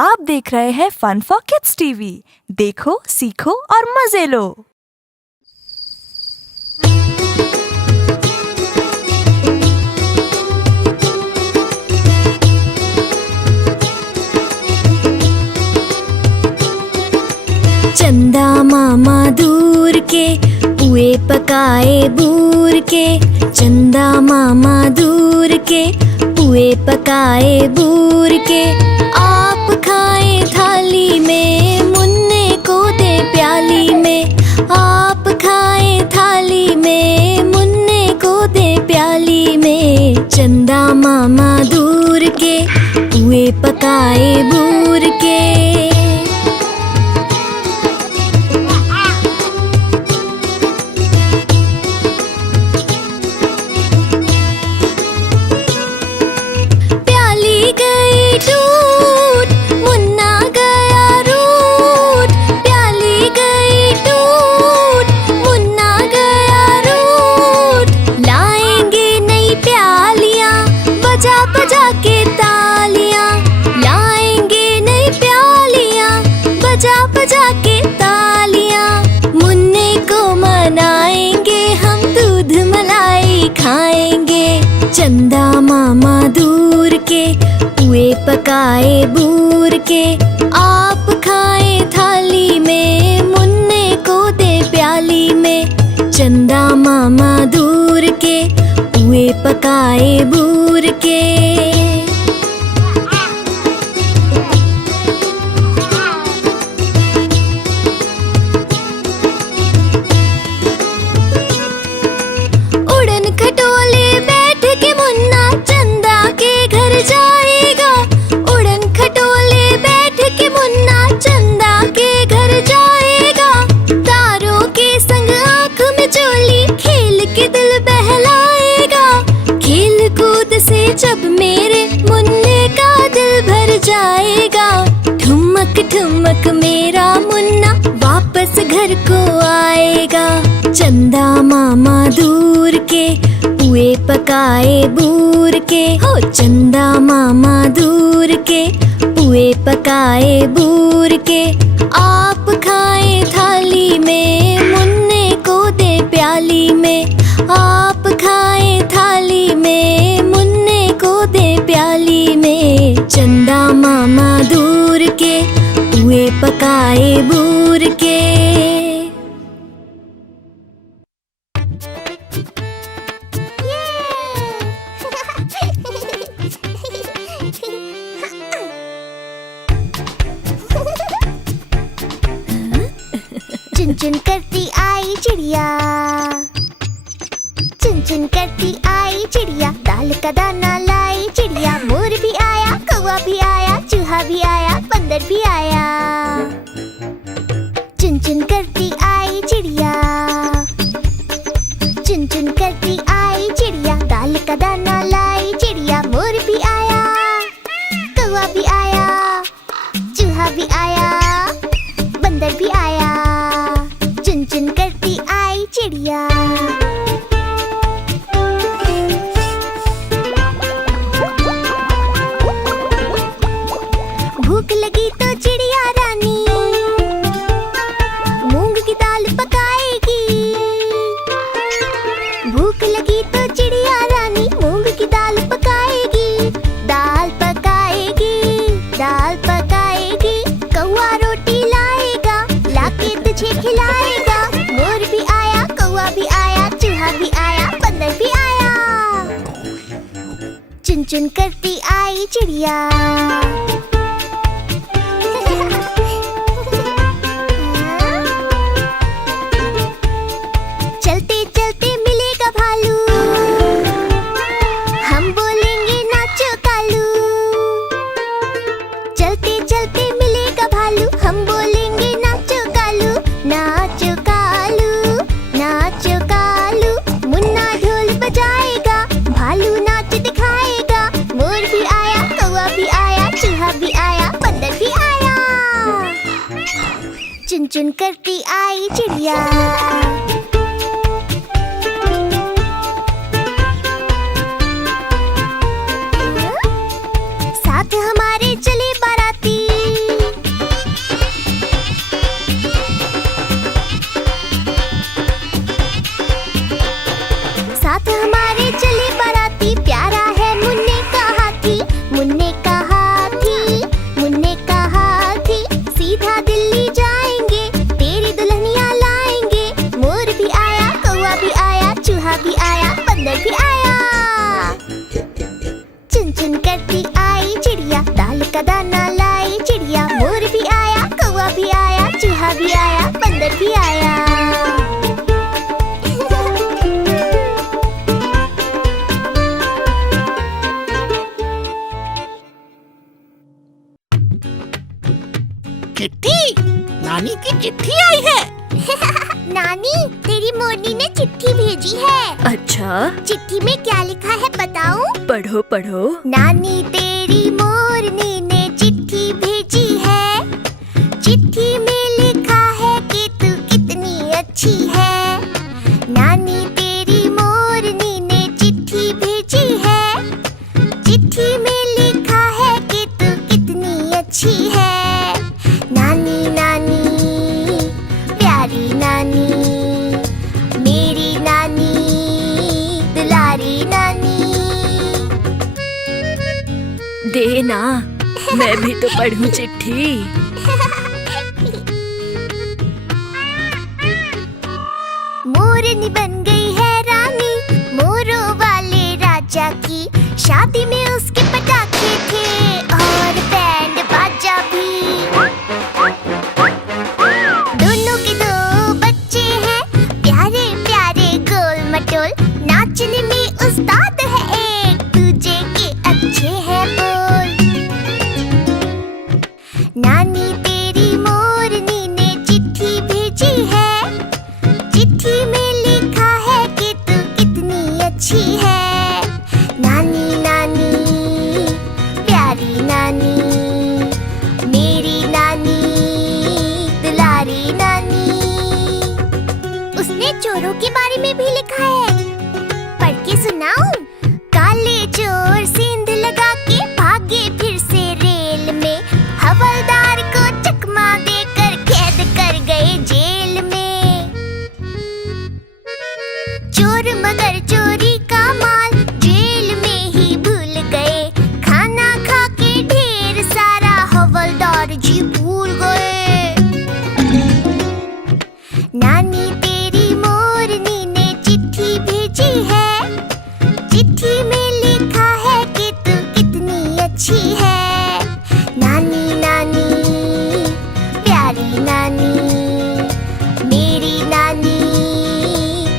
आप देख रहे हैं फन फॉर किड्स टीवी। देखो, सीखो और मजे लो। चंदा मामा दूर के पुए पकाए बूर के। चंदा मामा दूर के पुए पकाए बूर के। आप खाए थाली में, मुन्ने को दे प्याली में। आप खाए थाली में, मुन्ने को दे प्याली में। चंदा मामा दूर के पुए पकाए बूर के। चंदा मामा दूर के पुए पकाए बूर के। आप खाए थाली में, मुन्ने को दे प्याली में। चंदा मामा दूर के पुए पकाए बूर के। जब मेरे मुन्ने का दिल भर जाएगा, ठुमक ठुमक मेरा मुन्ना वापस घर को आएगा। चंदा मामा दूर के पुए पकाए बूर के। हो चंदा मामा दूर के पुए पकाए बूर के। आप खाए थाली में, मुन्ने को दे प्याली में। आप खाए थाली में, मुन्ने को दे प्याली में। चंदा मामा दूर के पुए पकाए बूर के। चुन चुन करती आई चिड़िया, चुन चुन करती आई चिड़िया। दाल का दाना लाई चिड़िया। मोर भी आया, कौवा भी आया, चूहा भी आया, बंदर भी आया। चुन चुन करती आई चिड़िया, चुन चुन करती आई चिड़िया। दाल का दाना लाई चिड़िया। मोर भी आया, कौवा भी आया, चूहा भी आया, बंदर भी आया। चुन चुन करती आई चिड़िया। भूख लगी तो चिड़िया रानी मूंग की दाल पकाएगी। भूख लगी तो चिड़िया रानी मूंग की दाल पकाएगी। दाल पकाएगी, दाल पकाएगी। कौवा रोटी लाएगा, लाके तुझे खिलाएगा। मोर भी आया, कौवा भी आया, चूहा भी आया, बंदर भी आया। चुन चुन करती आई चिड़िया। चलते चलते मिलेगा भालू, हम बोलेंगे नाचो कालू। चलते चलते मिलेगा भालू, हम बोलेंगे नाचो कालू। नाचो कालू, नाचो कालू। मुन्ना ढोल बजाएगा, भालू नाच दिखाएगा। मोर भी आया, कौवा भी आया, चूहा भी आया, बंदर भी आया। चुन चुन करती आई चिड़िया। साथ हमारे चले बाराती। का दाना लाई चिड़िया, मोर भी आया, कौवा भी आया, चूहा भी आया, बंदर भी आया। चिट्ठी, नानी की चिट्ठी आई है। नानी, तेरी मोरनी ने चिट्ठी भेजी है। अच्छा, चिट्ठी में क्या लिखा है बताऊं? पढ़ो पढ़ो। नानी तेरी मोरनी ने चिट्ठी भेजी है। चिट्ठी में लिखा है कि तू कितनी अच्छी है। नानी तेरी मोरनी ने चिट्ठी भेजी है। चिट्ठी में लिखा है कि तू कितनी अच्छी है। नानी नानी प्यारी नानी, मेरी नानी दुलारी नानी। दे ना, मैं भी तो पढ़ूं चिट्ठी। मोरनी बन गई है रानी, मोरों वाले राजा की। शादी में उसके पटाखे थे और बैंड बाजा भी। दोनों के दो बच्चे हैं, प्यारे प्यारे गोल मटोल। नाचने में उस्ताद है, एक दूजे के अच्छे हैं बोल। नानी तेरी मोरनी ने चिट्ठी भेजी है। चिट्ठी में लिखा है कि तू कितनी अच्छी है। नानी नानी प्यारी नानी, मेरी नानी दुलारी नानी। उसने चोरों के बारे में भी लिखा है, पढ़ के सुनाऊं? काले चोर सेंध लगा के भागे फिर से रेल में। हवलदार को चकमा देकर कैद कर गए जेल में। चोर मगर चोरी का माल जेल में ही भूल गए। खाना खा के ढेर सारा हवलदार जी भूल गए। नानी तेरी मोरनी ने चिट्ठी भेजी है। चिट्ठी में लिखा है कि तू कितनी अच्छी है। नानी नानी प्यारी नानी, मेरी नानी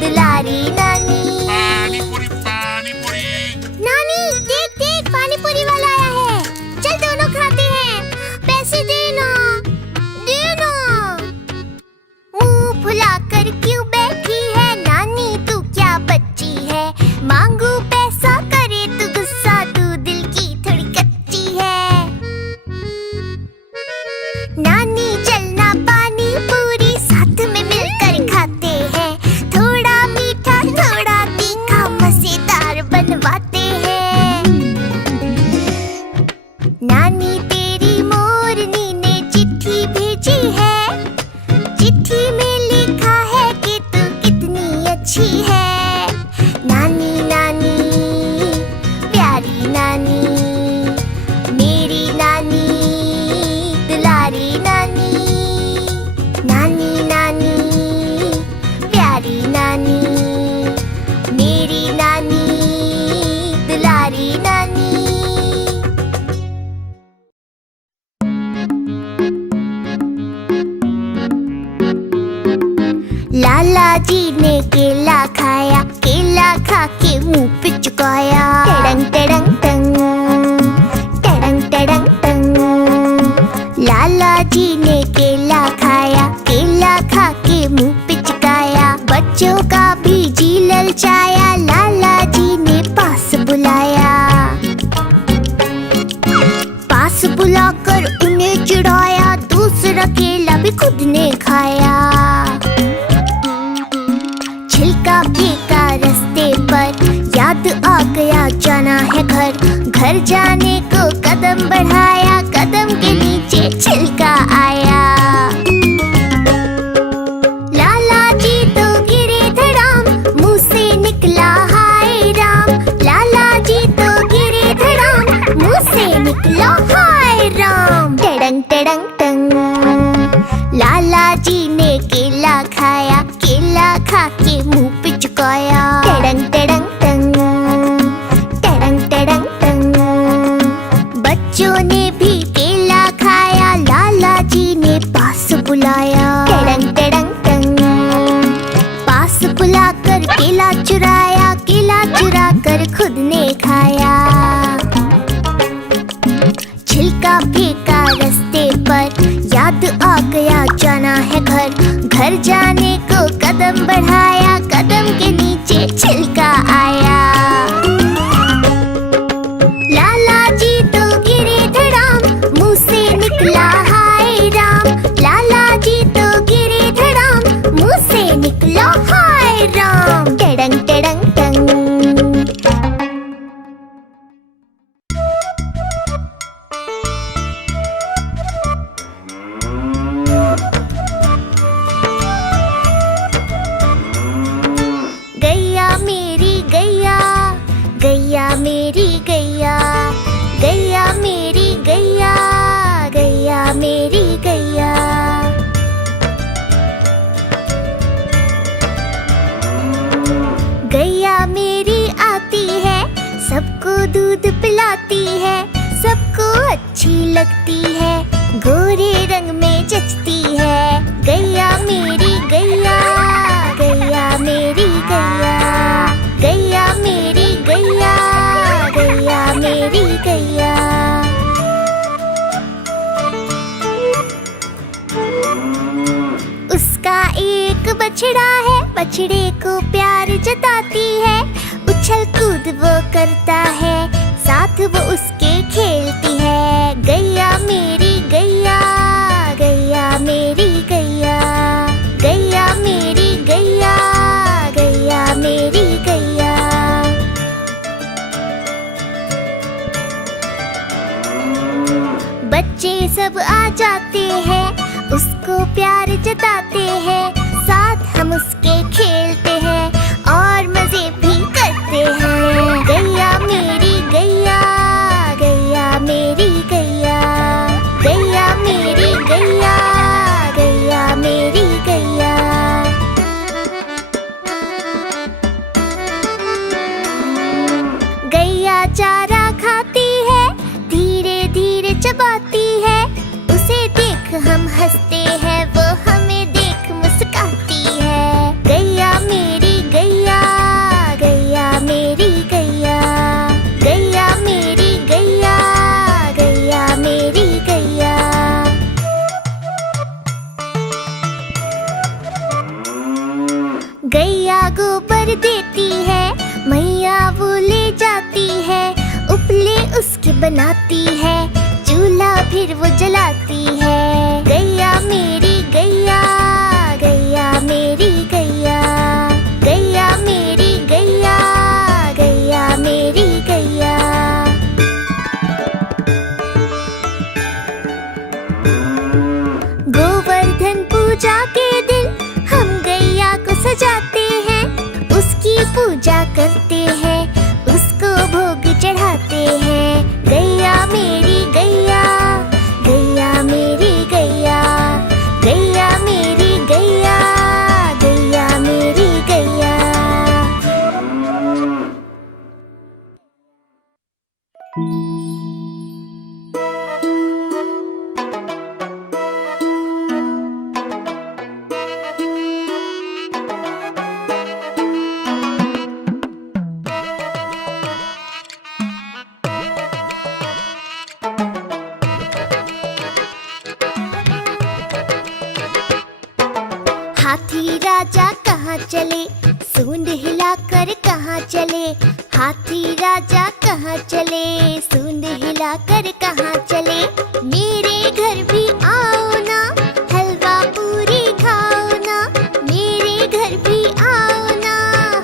दुलारी नानी। पानी पूरी, पानी पूरी। नानी देख देख, पानी पूरी वाला आया है। चल दोनों खाते हैं। पैसे देना देना। मुंह फुलाकर क्यों बैठी है नानी, तू क्या बच्ची है। मांगू पैसा करे तू गुस्सा, तू दिल की थोड़ी कच्ची है। नानी चलना पानी पूरी साथ में मिलकर खाते हैं। थोड़ा मीठा थोड़ा तीखा मजेदार बनवाते हैं। नानी तेरी मोरनी ने चिट्ठी भेजी है। चिट्ठी में लिखा है कि तू कितनी अच्छी है। नानी नानी प्यारी नानी, मेरी नानी दुलारी नानी। नानी नानी प्यारी नानी, मेरी नानी दुलारी नानी। लाला जी ने केला खाया, केला खा के मुंह पे चुकाया। टड़ंग टड़ंग टंग, टड़ंग टड़ंग टंग। लाला जी ने केला खाया, केला खा के मुंह पे चुकाया। बच्चों का भी जी ललचाया, लाला जी ने पास बुलाया। पास बुलाकर उन्हें चिढ़ाया, दूसरा केला भी खुद ने खाया। छिलका फेंका रास्ते पर, याद आ गया जाना है घर। घर जाने को कदम बढ़ाया, कदम के नीचे छिलका आया। लाला जी तो गिरे धड़ाम, मुंह से निकला हाय राम। लाला जी तो गिरे धड़ाम, मुंह से निकला हाय राम। टड़ंग टड़ंग टंग, लाला जी ने केला खाया, केला खा के मुंह पे चुकाया। टड़ंग टड़ंग टंग, टड़ंग टड़ंग टंग। बच्चों ने भी केला खाया, लाला जी ने पास बुलाया। टड़ंग टड़ंग टंग, पास बुलाकर केला चुराया, केला चुरा कर खुद ने खाया। छिलका फेंका रास्ते पर, याद आ गया जाना है घर। घर जाने को कदम बढ़ाया, कदम के नीचे छिलका आया। लाला जी तो गिरे धड़ाम, मुंह से निकला हाय राम। लाला जी तो गिरे धड़ाम, मुंह से निकला हाय राम। टड़ंग टड़ंग टंग। गैया मेरी गैया, गैया मेरी गैया, गैया मेरी गैया, गैया मेरी गैया। गैया मेरी आती है, सबको दूध पिलाती है, सबको अच्छी लगती है, गोरे रंग में जचती है। गैया मेरी गैया, गैया मेरी गैया, गैया मेरी गैया, गैया मेरी गैया। उसका एक बछड़ा है, बछड़े को प्यार जताती है, उछल कूद वो करता है, साथ वो उसके खेलती है। गैया मेरी गैया, गैया मेरी गैया, गैया मेरी गैया, गैया मेरी गैया। बच्चे सब आ जाते हैं, उसको प्यार जताते हैं, साथ हम उसके खेलते हैं और मजे भी करते हैं। गैया मेरी गैया, गैया मेरी गैया, गैया मेरी गैया, गैया मेरी गैया। गैया चारा खाती है, धीरे धीरे चबाती है, उसे देख हम हंसते हैं, वो हमें देख मुस्कुराती है। गैया मेरी गैया, गैया मेरी गैया, गैया मेरी गैया, गैया मेरी गैया। गैया गोबर देती है, मैया वो ले जाती है, उपले उसके बनाती है, चूल्हा फिर वो जलाती है। गैया मेरी गैया, गैया मेरी गैया, गैया मेरी गैया, गैया मेरी गैया। गोवर्धन पूजा के दिन हम गैया को सजाते हैं, उसकी पूजा करते हैं, उसको भोग चढ़ाते हैं। गैया मेरी गैया, गैया मेरी गैया, गैया मेरी गैया, गैया मेरी गैया। हाथी राजा कहाँ चले, सूंड हिलाकर कहाँ चले। हाथी राजा कहाँ चले, सूंड हिलाकर कहाँ चले। मेरे घर भी आओ ना, हलवा पूरी खाओ ना, मेरे घर भी आओ ना,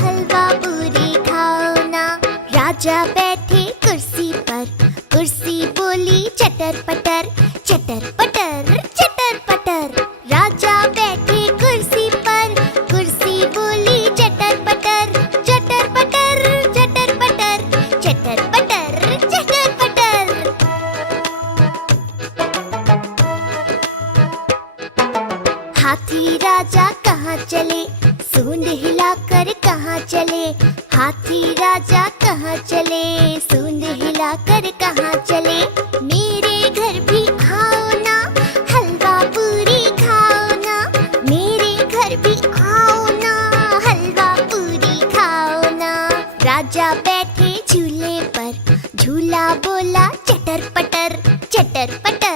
हलवा पूरी खाओ ना। राजा बैठे कुर्सी पर, कुर्सी बोली चटर पटर, चटर पटर चटर पटर। राजा बैठे कुर्सी पर, कुर्सी बोली चटर पटर, चटर पटर चटर पटर, चटर पटर चटर पटर। हाथी राजा कहाँ चले, सूंड हिलाकर कहाँ चले। हाथी राजा कहाँ चले, सूंड हिलाकर कहाँ चले। मेरे पटर